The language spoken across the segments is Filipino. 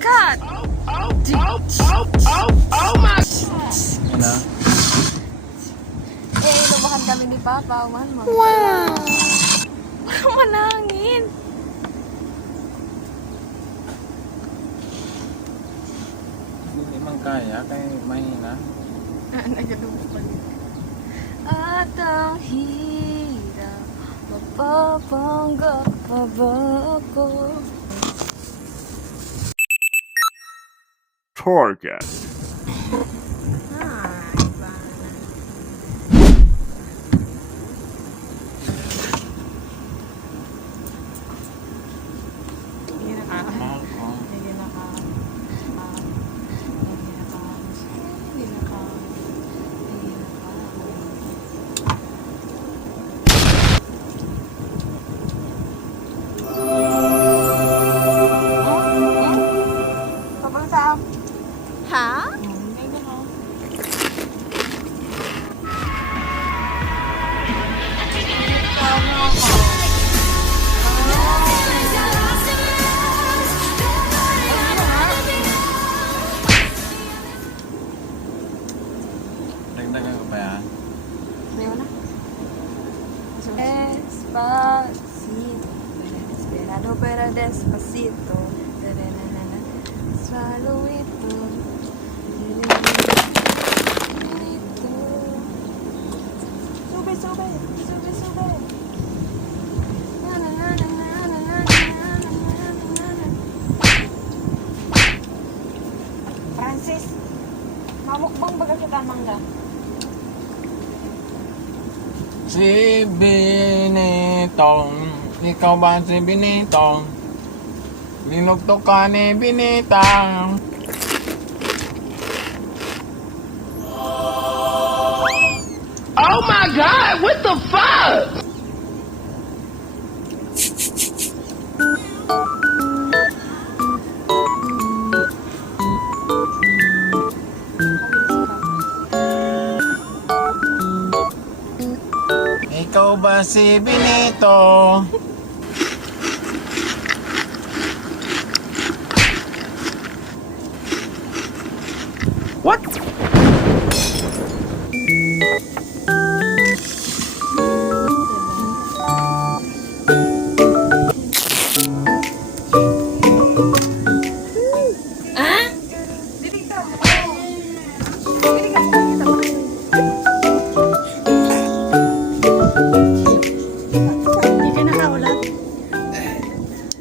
God! Oh my! Ano? Eh, inubahan kami ni Papa. Mahal mo. Wow! Manangin. Hindi man kaya, kaya mahina. Nagalubog pa rin. At ang hirap, mapapanggap pa ba ako? Target. Mahal ko. Ha? Dagdagan ko pa yan. Hindi mo na. Despacito. Esperado pero despacito. Da-da-da-da-da. Swallow ito. Ito. Sube, sube. Sube, sube. Francis, mamukbang baga kita mangga. Si Binitong, ikaw ba si Binitong? Linugtok ka ni Binitang. Oh my God! What the fuck? Ikaw ba si Binito? What? Hindi ka nakaulat.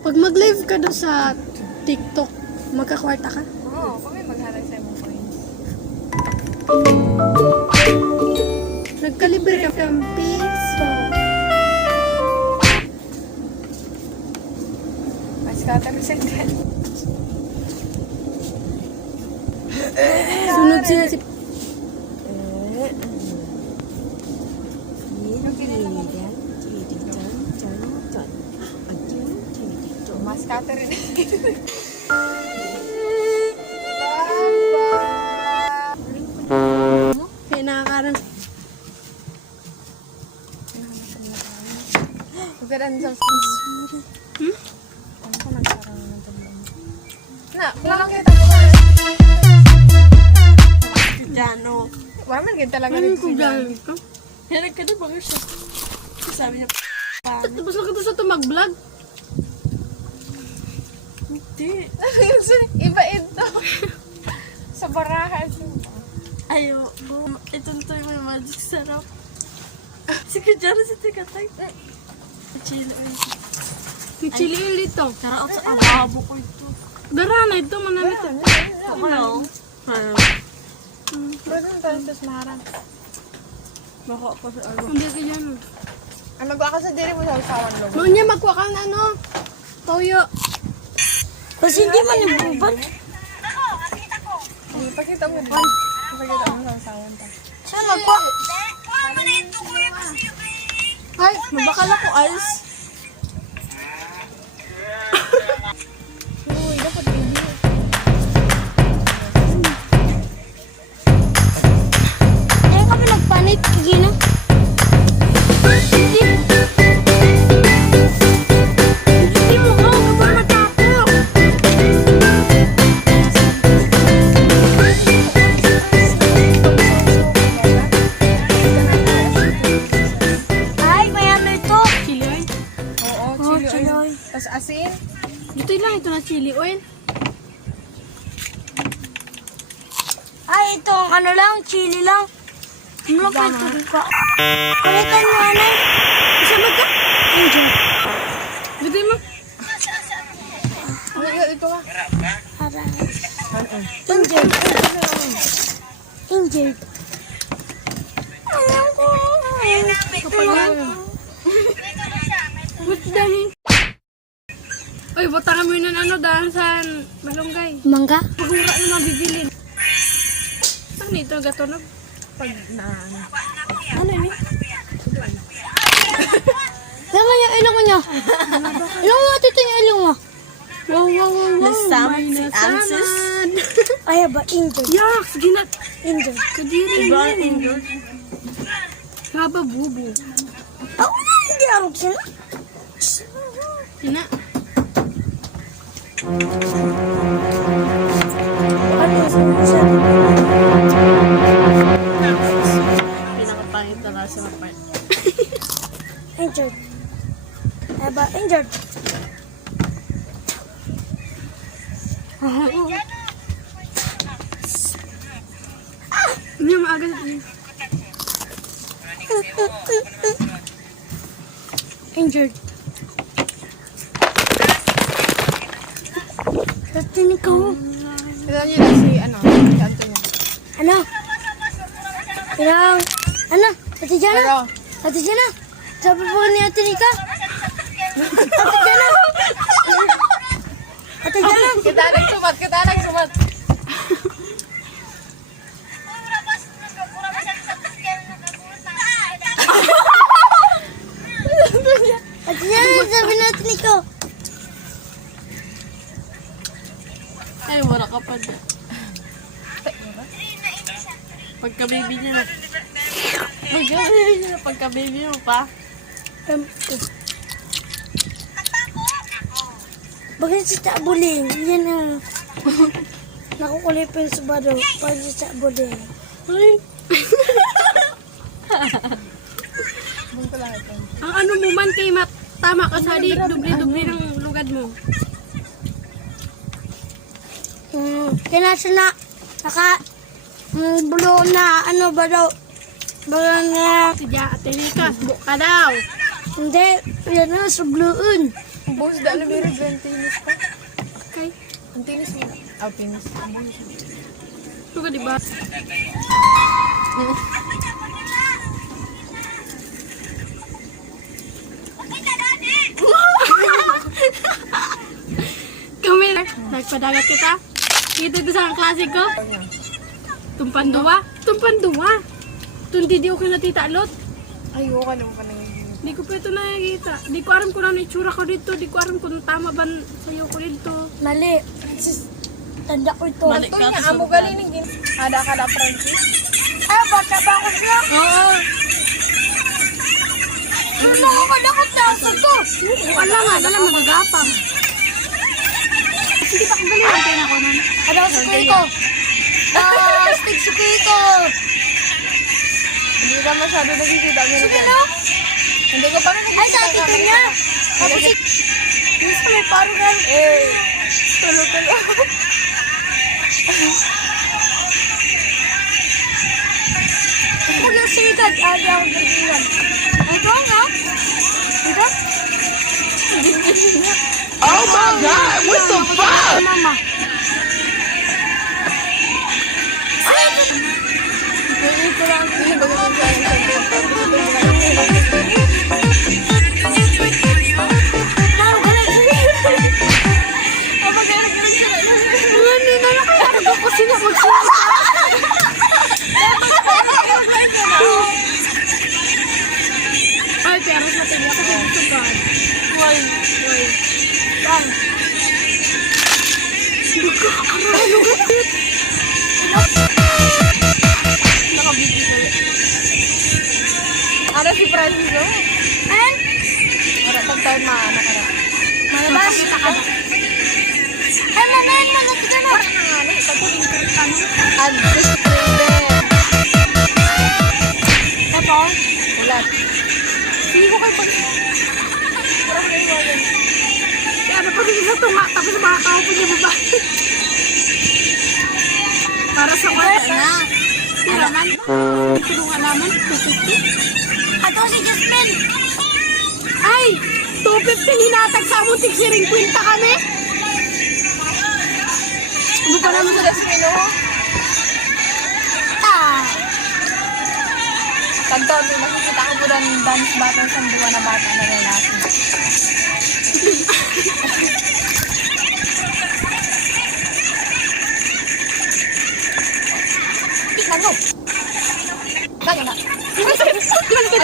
Pag mag-live ka doon sa TikTok, magkakwarta ka? Oo, kami maghalag sa mong coins. Nagkalibre ka ng piso. Mas katalusin ka. Sunod sila si... Mas katarin. Kaya nakakaroon. Magkaroon sa... Ano ko nagkaroon ng tulong? Na, walang kita mo ka. Jano. Wala man ganyan talaga Ano rin yung sila. kugyan ko? Hirag ka na ba siya? Sabi niya, Tapos lang ka sa mag-vlog. hindi. Iba ito. Sa baraha. Ayaw. Ito na tayo may magic sarap. Sige, dyan si Tikatay. Chilo eh. May chili ulit to. Tara ako sa ababo ko ito. Darana ito, manamit ito. Ano? Pwede mo tayo sa maharang. Baka ako sa ano. Hindi ka dyan. Ay, magwa ka sa diri mo sa usawan loob. Maunya, magkuha ka ng ano? Toyo. Kasi hindi man yung buban. Ipakita mo din. Ipakita mo sa usawan ta. Saan magpa? Ay, mabakala ko ice. Uy, dapat video. Eh, kami nagpanik. Gino. Hindi mo ka. Kapag matapok. itong ano lang, chili lang. Ano pa ito? Kulitan mo, anay. Isama ka? Angel. Bigay mo. Ito ka. Aray. Angel. Angel. Alam ko. What the heck? Uy, butangan mo yun ng ano, dahil sa malunggay. Mangga? Pagmura na mabibilin. Saan ito, gatunog? Pag na ano. Ano yun? Lang nga yung ilong niya. Ilong mo, tito yung ilong mo. Wow, wow, wow, wow. May Nasamad si nasamad. Ay, ba, Angel. Yak, sige na. Angel. Kadiri Iba na. ang Angel. Haba, bubo. Ako na, hindi arog sila. Ina. Ano, siya? Pinakapangit na lang sa part. Angel. Ay, ba, Angel. Hindi maaga na ito. Angel. Tatinig ko. Ito niya lang si ano, si Antonio. Ano? Pirang. Ano? Ate Jana? Pero, Ate Jana? Sabi po ni Ate Nika? Ate Jana? Ate Jana? kita nagsumat. Ate Jana, sabi ni Ate Nika. Ay, wala ka pa dyan. Pagka-baby niya. Pagka-baby mo pa. Bakit si Tabuling? Yan ang nakukulipin sa bado. Pag si Tabuling. Ay. Ang ano mo man kay Mat, tama ka sa di, dubli-dubli ng lugad mo. Kinasa na bulo na ano ba daw? Baga nga. Sige, Ate Rika, subok ka daw. Hindi. Yan na, subluun. Boss, daan na meron dyan, tinis pa. Okay. Ang tinis mo. Ah, tinis. Ito ka, diba? Kami, nagpadagat kita. Dito ito sa klase ko. Tumpanduwa. Tundi di ako natitalot. Ay, oo ka naman ka na yun. Di ko pa ito nakikita. Di ko alam kung ano yung itsura ko dito. Di ko alam kung tama ba sa'yo ko dito. Mali. Tanda ko ito. Anton nga, amo galing ng ada ka na Francis. Ah, bata ba ako siya? Oo. Wala ko kadakot na ako to. Wala nga, wala magagapang. Sige pa, galing ang kaya ako nun. Ano si Kuiko? Stick si Kuiko. Hindi ka masyado nagkikita. Sige no? Hindi ko pa rin Ay, sa tito niya. Tapos si... Miss ko may paro na. Eh, tulo. Pag yung sikat, adi ako gagilan. Ito nga? Ito? Oh my God! What the fuck? Mama. Pwede ko lang. Hindi ba ganun sa Laro ka lang. Ano na lang kaya ako sila magsalita. Ay, pero sa tingin ako dito ka. Why? Bang. Ano si Francis, oh? And? Wala pag tayo maano ka na. Malabas. Makita ka na. Ay, manayin mo na kita na. Undisputed. Tapos? Wala. Hindi ko kayo pag... Parang naiwanan. Kaya ano pa rin sa tunga, tapos makakaupo niya babae. Para sa wala na. Tulungan naman, 250. Ato si Jasmine. Ay! 250 hinatag sa amutik si Ring Quinta kami. Ano pa naman sa Jasmine, oh. Ah. Tagtaon, may makikita ko po ng dance battle sa buwan na bata na lalaki. Tingnan mo. Kaya na. Di ba sakit? Di ba sakit?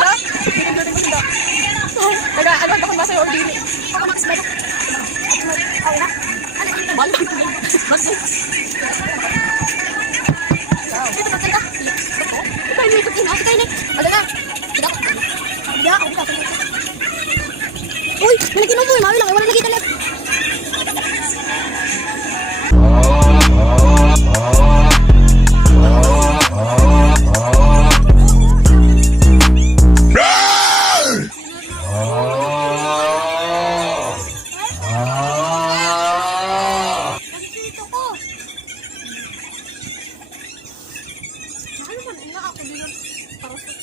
Taga, ano ba kung ba sa'yo or dili? Ako makas ba ito? Ako na? Ano ito? Bal? Mas ito ba tayo? Ito yung ito ina. Ito yung ano na? Ito ako. Ito ako. Uy! May nakinom mo. Mawi lang. Wala nakita lang. Nakikita ko. Ano man? Ina ako. Para sa